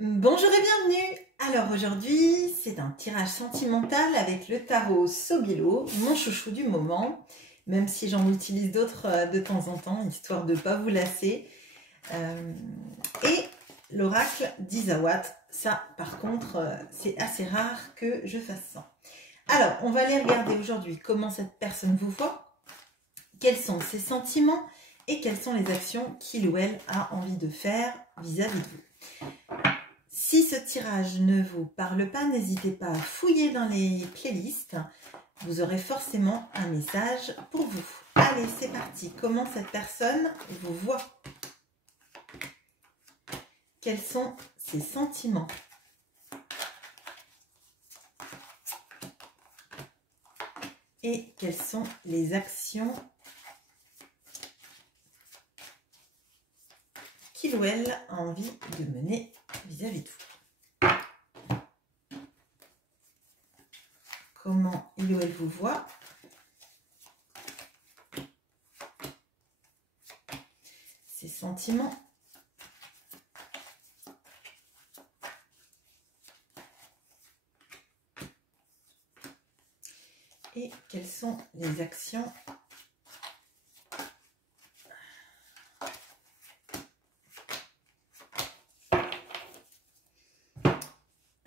Bonjour et bienvenue. Alors aujourd'hui, c'est un tirage sentimental avec le tarot Sobilo, mon chouchou du moment, même si j'en utilise d'autres de temps en temps, histoire de ne pas vous lasser. Et l'oracle d'Isawat, ça par contre, c'est assez rare que je fasse ça. Alors, on va aller regarder aujourd'hui comment cette personne vous voit, quels sont ses sentiments et quelles sont les actions qu'il ou elle a envie de faire vis-à-vis de vous. Si ce tirage ne vous parle pas, n'hésitez pas à fouiller dans les playlists. Vous aurez forcément un message pour vous. Allez, c'est parti. Comment cette personne vous voit? Quels sont ses sentiments? Et quelles sont les actions qu'il ou elle a envie de mener vis-à-vis de vous? Comment il ou elle vous voit? Ses sentiments. Et quelles sont les actions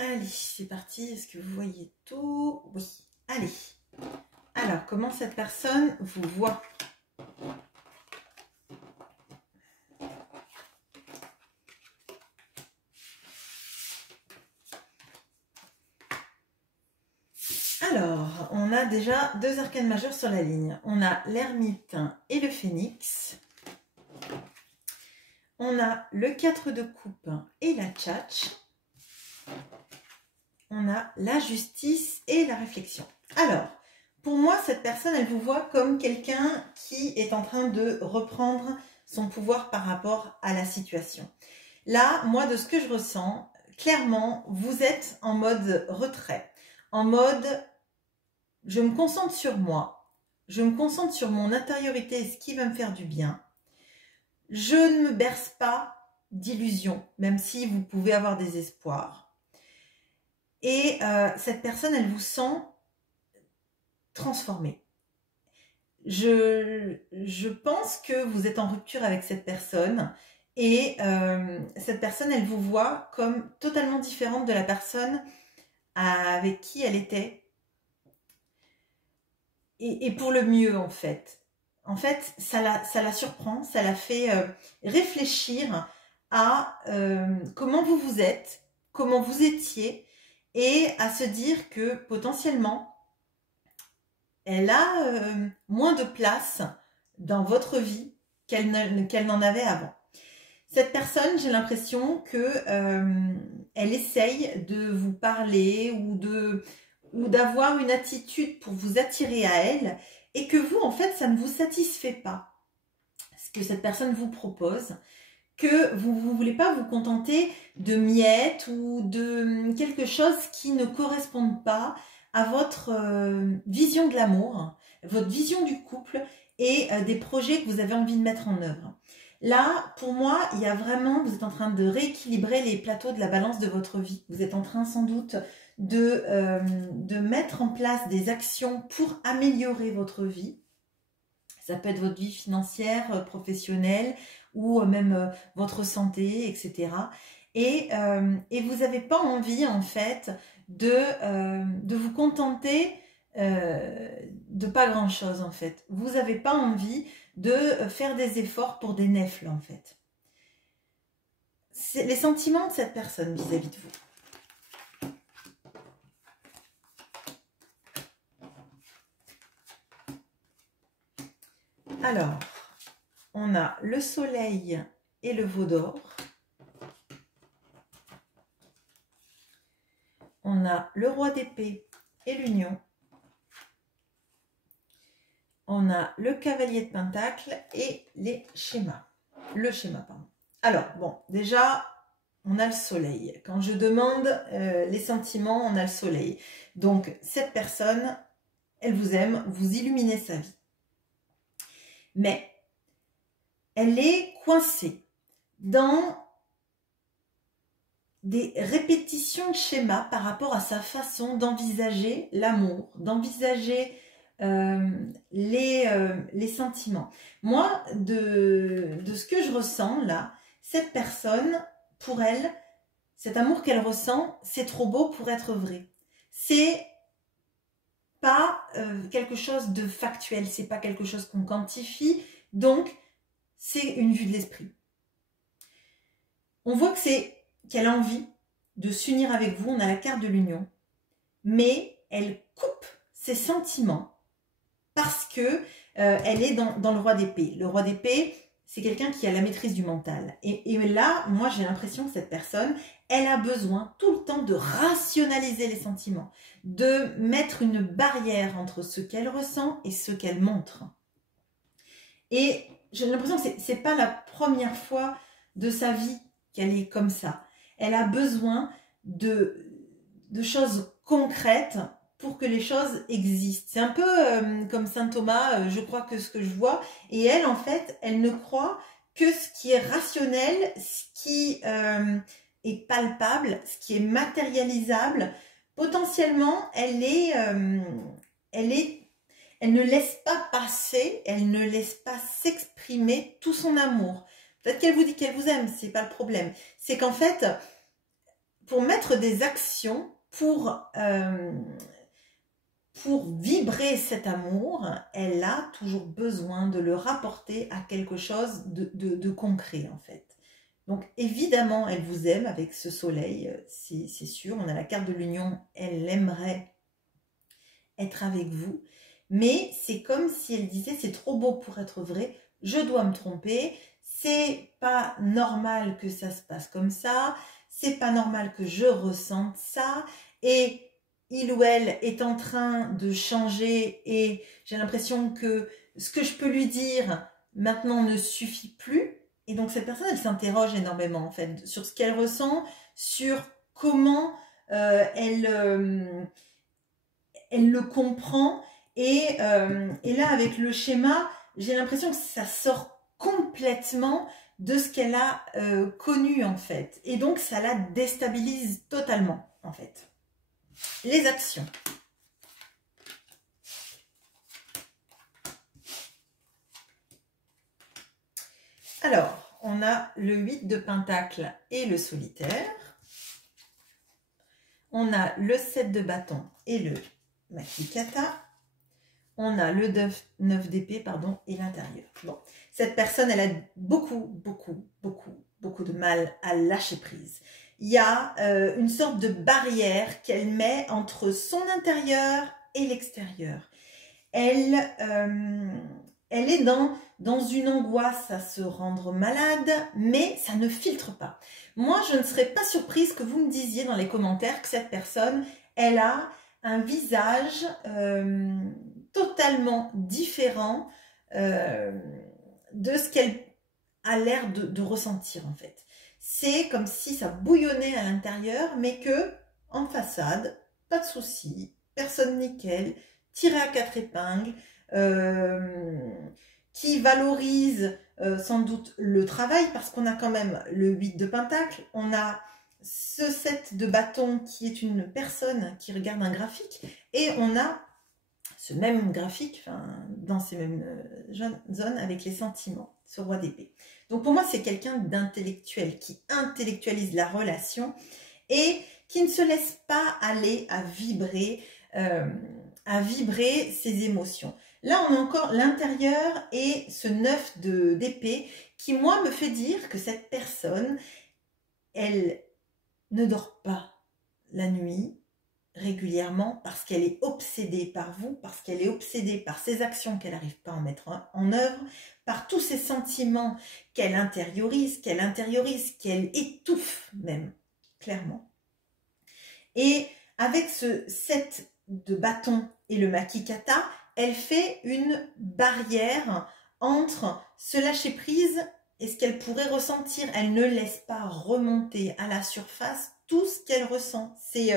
Allez, c'est parti. Est-ce que vous voyez tout? Oui. Allez. Alors, comment cette personne vous voit? Alors, on a déjà deux arcanes majeures sur la ligne. On a l'ermite et le phénix. On a le 4 de coupe et la tchatch. On a la justice et la réflexion. Alors, pour moi, cette personne, elle vous voit comme quelqu'un qui est en train de reprendre son pouvoir par rapport à la situation. Là, moi, de ce que je ressens, clairement, vous êtes en mode retrait. En mode, je me concentre sur moi. Je me concentre sur mon intériorité et ce qui va me faire du bien. Je ne me berce pas d'illusions, même si vous pouvez avoir des espoirs. Et cette personne, elle vous sent transformée. Je pense que vous êtes en rupture avec cette personne et cette personne, elle vous voit comme totalement différente de la personne avec qui elle était. Et pour le mieux, en fait. En fait, ça la surprend, ça la fait réfléchir à comment vous êtes, comment vous étiez, et à se dire que potentiellement, elle a moins de place dans votre vie qu'elle n'en avait avant. Cette personne, j'ai l'impression que elle essaye de vous parler ou d'avoir une attitude pour vous attirer à elle, et que vous, en fait, ça ne vous satisfait pas, ce que cette personne vous propose, que vous ne voulez pas vous contenter de miettes ou de quelque chose qui ne corresponde pas à votre vision de l'amour, votre vision du couple et des projets que vous avez envie de mettre en œuvre. Là, pour moi, il y a vraiment, vous êtes en train de rééquilibrer les plateaux de la balance de votre vie. Vous êtes en train sans doute de mettre en place des actions pour améliorer votre vie. Ça peut être votre vie financière, professionnelle ou même votre santé, etc. Et vous n'avez pas envie, en fait, de vous contenter de pas grand-chose, en fait. Vous n'avez pas envie de faire des efforts pour des nefles, en fait. C'est les sentiments de cette personne vis-à-vis de vous. Alors, on a le soleil et le veau d'or. On a le roi d'épée et l'union. On a le cavalier de pentacle et les schémas. Le schéma, pardon. Alors, bon, déjà, on a le soleil. Quand je demande les sentiments, on a le soleil. Donc, cette personne, elle vous aime, vous illuminez sa vie. Mais, elle est coincée dans des répétitions de schémas par rapport à sa façon d'envisager l'amour, d'envisager les sentiments. Moi, de ce que je ressens là, cette personne, pour elle, cet amour qu'elle ressent, c'est trop beau pour être vrai. C'est pas quelque chose de factuel, c'est pas quelque chose qu'on quantifie, donc c'est une vue de l'esprit. On voit qu'elle a envie de s'unir avec vous, on a la carte de l'union, mais elle coupe ses sentiments parce que elle est dans le roi d'épée. Le roi d'épée, c'est quelqu'un qui a la maîtrise du mental. Et là, moi, j'ai l'impression que cette personne, elle a besoin tout le temps de rationaliser les sentiments, de mettre une barrière entre ce qu'elle ressent et ce qu'elle montre. Et j'ai l'impression que c'est pas la première fois de sa vie qu'elle est comme ça. Elle a besoin de choses concrètes pour que les choses existent. C'est un peu comme saint Thomas, je crois que ce que je vois. Et elle, en fait, elle ne croit que ce qui est rationnel, ce qui est palpable, ce qui est matérialisable. Potentiellement, elle ne laisse pas passer, elle ne laisse pas s'exprimer tout son amour. Peut-être qu'elle vous dit qu'elle vous aime, c'est pas le problème. C'est qu'en fait, pour mettre des actions, pour vibrer cet amour, elle a toujours besoin de le rapporter à quelque chose de concret en fait. Donc évidemment, elle vous aime avec ce soleil, c'est sûr. On a la carte de l'union, elle aimerait être avec vous. Mais c'est comme si elle disait, c'est trop beau pour être vrai, je dois me tromper, c'est pas normal que ça se passe comme ça, c'est pas normal que je ressente ça, et il ou elle est en train de changer et j'ai l'impression que ce que je peux lui dire maintenant ne suffit plus. Et donc cette personne, elle s'interroge énormément en fait sur ce qu'elle ressent, sur comment elle le comprend. Et là, avec le schéma, j'ai l'impression que ça sort complètement de ce qu'elle a connu en fait. Et donc ça la déstabilise totalement en fait. Les actions. Alors, on a le 8 de Pentacle et le solitaire. On a le 7 de bâton et le Makikata. On a le 9 d'épée, pardon, et l'intérieur. Bon, cette personne, elle a beaucoup de mal à lâcher prise. Il y a une sorte de barrière qu'elle met entre son intérieur et l'extérieur. Elle est dans une angoisse à se rendre malade, mais ça ne filtre pas. Moi, je ne serais pas surprise que vous me disiez dans les commentaires que cette personne, elle a un visage totalement différent de ce qu'elle a l'air de ressentir en fait. C'est comme si ça bouillonnait à l'intérieur, mais que en façade, pas de souci, personne nickel, tiré à 4 épingles, qui valorise sans doute le travail, parce qu'on a quand même le 8 de Pentacle, on a ce 7 de bâton qui est une personne qui regarde un graphique, et on a ce même graphique, enfin, dans ces mêmes zones avec les sentiments, ce roi d'épée. Donc pour moi, c'est quelqu'un d'intellectuel, qui intellectualise la relation et qui ne se laisse pas aller à vibrer ses émotions. Là, on a encore l'intérieur et ce 9 d'épée qui, moi, me fait dire que cette personne, elle ne dort pas la nuit régulièrement parce qu'elle est obsédée par vous, parce qu'elle est obsédée par ses actions qu'elle n'arrive pas à mettre en œuvre, par tous ces sentiments qu'elle intériorise, qu'elle étouffe même, clairement. Et avec ce 7 de bâton et le Makikata, elle fait une barrière entre ce lâcher-prise et ce qu'elle pourrait ressentir. Elle ne laisse pas remonter à la surface tout ce qu'elle ressent. C'est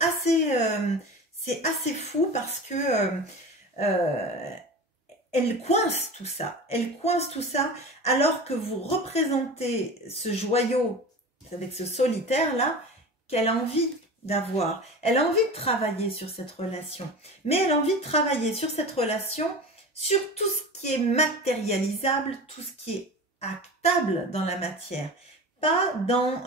assez fou parce que elle coince tout ça. Elle coince tout ça alors que vous représentez ce joyau, avec ce solitaire-là qu'elle a envie d'avoir. Elle a envie de travailler sur cette relation, mais elle a envie de travailler sur cette relation, sur tout ce qui est matérialisable, tout ce qui est actable dans la matière, pas dans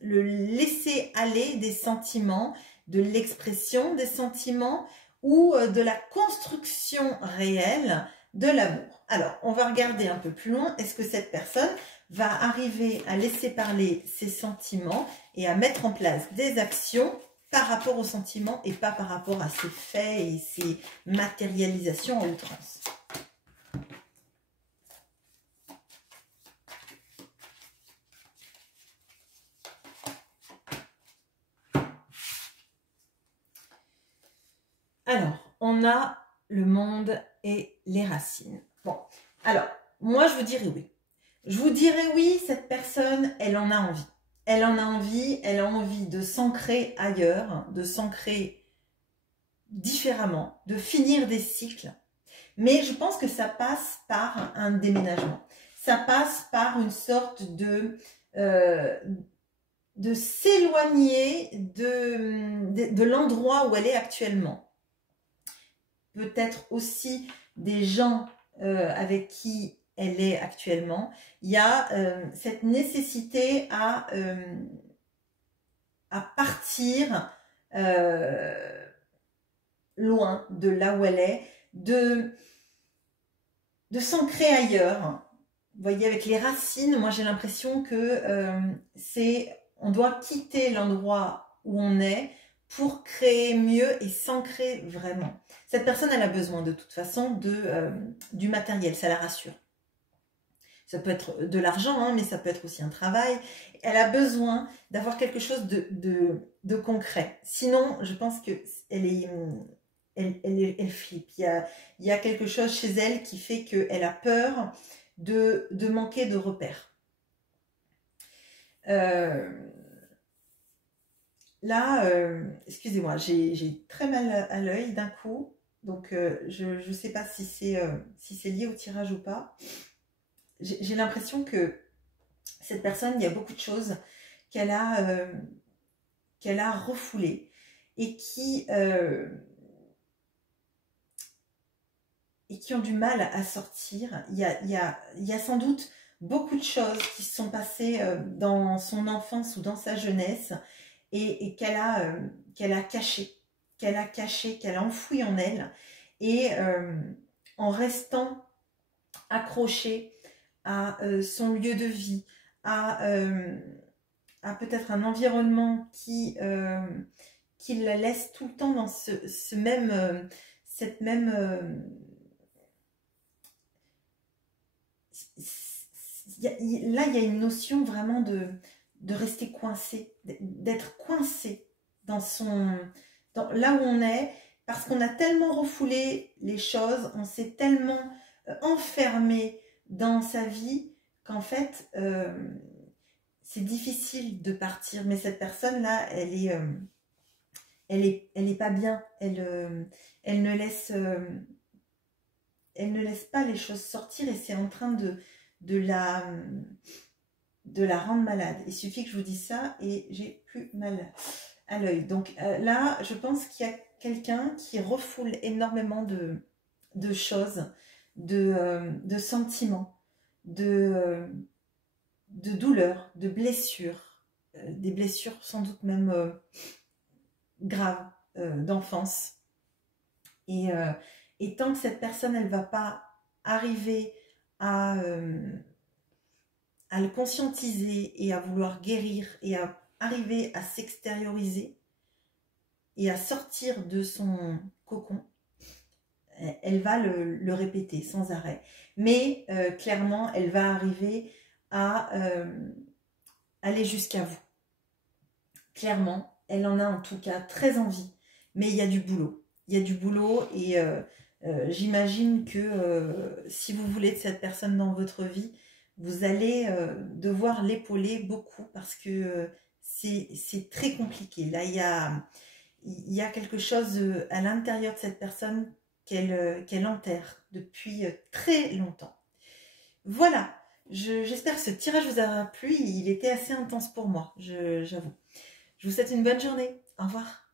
le laisser aller des sentiments, de l'expression des sentiments ou de la construction réelle de l'amour. Alors, on va regarder un peu plus loin. Est-ce que cette personne va arriver à laisser parler ses sentiments et à mettre en place des actions par rapport aux sentiments et pas par rapport à ses faits et ses matérialisations en outrance? Alors, on a le monde et les racines. Bon, alors, moi je vous dirais oui. Je vous dirais oui, cette personne, elle en a envie. Elle en a envie, elle a envie de s'ancrer ailleurs, de s'ancrer différemment, de finir des cycles. Mais je pense que ça passe par un déménagement. Ça passe par une sorte de s'éloigner de l'endroit où elle est actuellement. Peut-être aussi des gens avec qui elle est actuellement. Il y a cette nécessité à partir loin de là où elle est, de s'ancrer ailleurs. Vous voyez, avec les racines, moi j'ai l'impression que on doit quitter l'endroit où on est pour créer mieux et s'ancrer vraiment. Cette personne, elle a besoin de toute façon du matériel, ça la rassure. Ça peut être de l'argent, hein, mais ça peut être aussi un travail. Elle a besoin d'avoir quelque chose de concret. Sinon, je pense qu'elle elle flippe. Il y a quelque chose chez elle qui fait qu'elle a peur de manquer de repères. Là, excusez-moi, j'ai très mal à l'œil d'un coup, donc je ne sais pas si c'est lié au tirage ou pas. J'ai l'impression que cette personne, il y a beaucoup de choses qu'elle a refoulées et qui ont du mal à sortir. Il y a sans doute beaucoup de choses qui se sont passées dans son enfance ou dans sa jeunesse et qu'elle a caché, qu'elle a enfoui en elle. Et en restant accrochée à son lieu de vie, à peut-être un environnement qui la laisse tout le temps dans cette même là il y a une notion vraiment de rester coincé, d'être coincé dans là où on est, parce qu'on a tellement refoulé les choses, on s'est tellement enfermé dans sa vie qu'en fait c'est difficile de partir. Mais cette personne là, elle est pas bien, elle ne laisse pas les choses sortir et c'est en train de la rendre malade. Il suffit que je vous dise ça et j'ai plus mal à l'œil. Donc là, je pense qu'il y a quelqu'un qui refoule énormément de choses, de sentiments, de douleurs, de blessures, des blessures sans doute même graves d'enfance. Et tant que cette personne, elle ne va pas arriver à le conscientiser et à vouloir guérir et à arriver à s'extérioriser et à sortir de son cocon, elle va le répéter sans arrêt. Mais clairement, elle va arriver à aller jusqu'à vous. Clairement, elle en a en tout cas très envie, mais il y a du boulot. Il y a du boulot et j'imagine que si vous voulez de cette personne dans votre vie, vous allez devoir l'épauler beaucoup parce que c'est très compliqué. Là, il y a quelque chose à l'intérieur de cette personne qu'elle enterre depuis très longtemps. Voilà, J'espère que ce tirage vous aura plu. Il était assez intense pour moi, j'avoue. Je vous souhaite une bonne journée. Au revoir.